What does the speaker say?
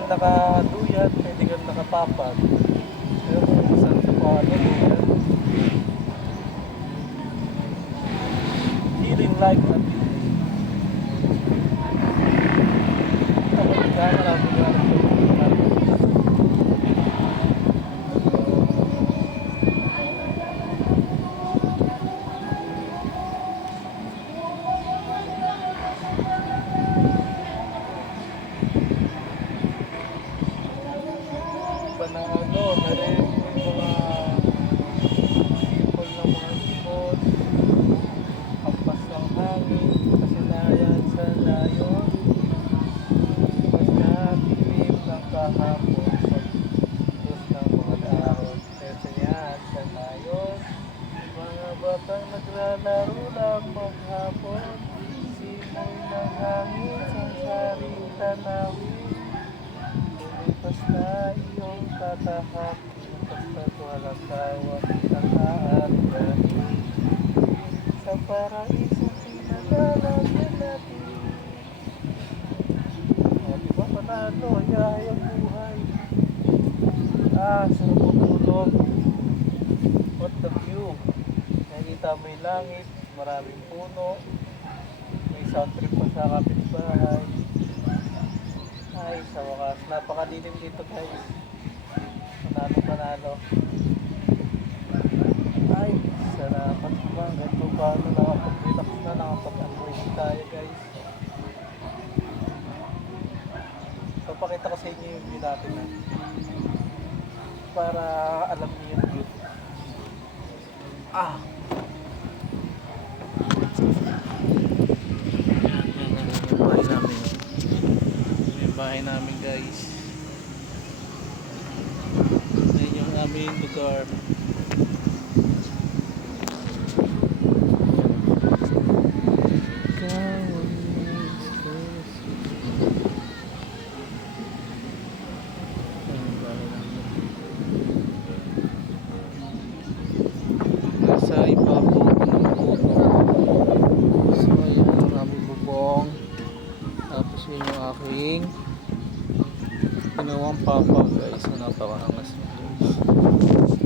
kang nakaduyan, pwede kang nakapapag. Pero kung isang sa duyan, feeling like that. Kapag ka, marami nga panalo, meron yung mga sipol ng mga ibon, hampas ng hangin, kasinayan sa layon, basta dilim ng kahapon, pagpus ng mga dahon, kasinayan sa layon, mga batang naglalaro lang maghapon, simoy ng hangin sa saring tanawin. Lumipas na iyong tatahak, basta't walang tawag ang aariganin. Sa paraisong pinalalagyan natin. O, diba panalo, yahay ang buhay. Sarap matulog. What the view. Nakikita mo yung langit, maraming puno. May sound trip pa sa kapitbahay. Ay, sa wakas, napakadilim dito guys. Panalo. Ay, salamat naman. Ganito paano nakapag-relax na, nakapag-unwind tayo guys. Papakita ko sa inyo yung view natin na. Para alam niyo yung view. Bahay namin guys. Yan yung aming lugar. Nasa ibabaw ng puno. So yun ang aming bubong. Tapos yun yung aking ginawang papa guys, so napakaangas mo guys.